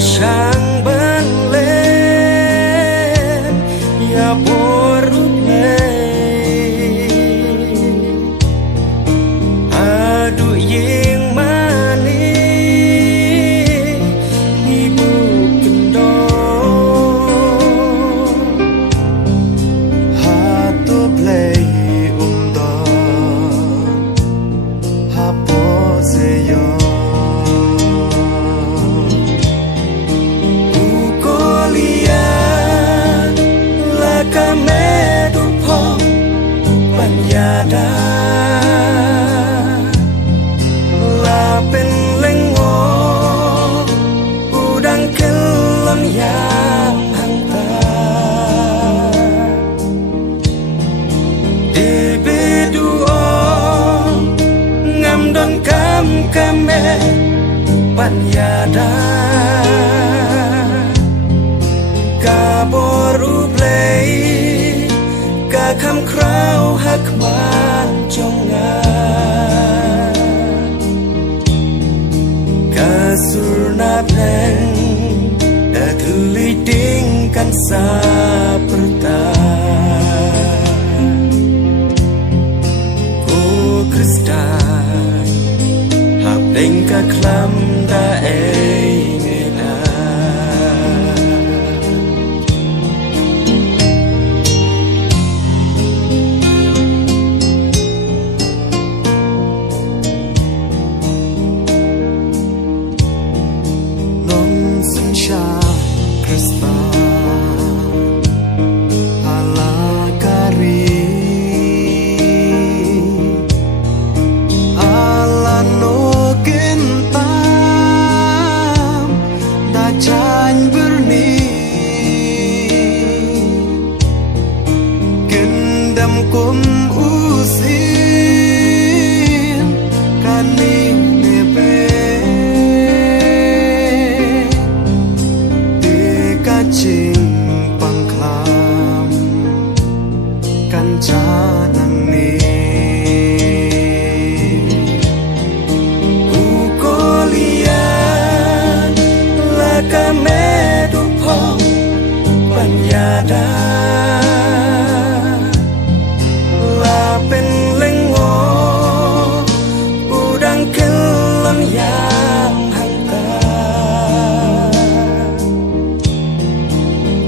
sang bên lên ya boru play adu yang mani ibu kendo hatu play hapo seyo Yada laเป็นเล่งโง่อุดังเกลังยามหังตาดีเบดูอองามดอนกำกำเมปัญญาดากาบรูเพลยกาคำคราวหักมานจงงากาสุรนาเพลงดาทุลิดิ้งกันสาประตาโกคริสตาหับเด้งกาคลำดาเอkum usin kani nebe de kaching pangklam kanjanang ni ukolian lakame dupong panyadaเป็นเล่งโง่อุดังเกลังยามหังตา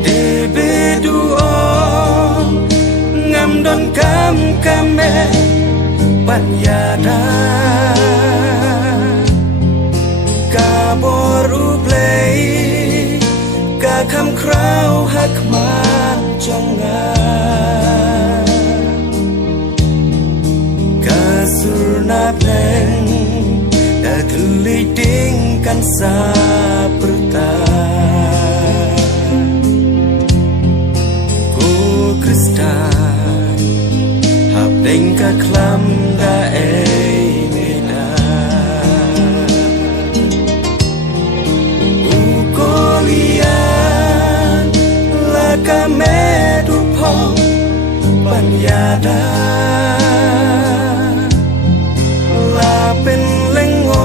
เดเบดูอองามดอนกำกำเมปัญญาดากาบรูเพลยกาคำคราวหักมานจงงาสุรนาเพลงดาทุลิดิ้งกันสาประตาโกคริสตาหับเด้งกะคลำดาเอเมดาอุโกลิยานละกะเมดุพองปัญญาดาเป็นเล่งโง่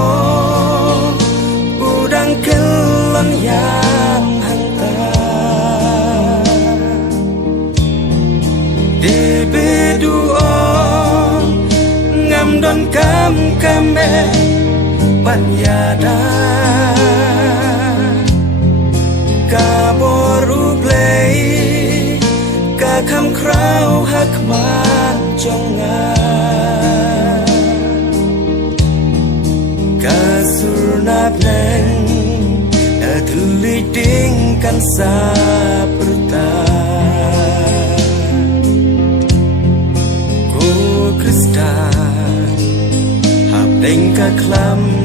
อุดังเกลังยามหังตาเดเบดูอองามดอนกำกำเมปัญญาดากาบรูเพลยกาคำคราวหักมานจงงาสุรนาเพลงดาทุลิดิ้งกันสาประตาโกคริสตาหับเด้งกะคลำ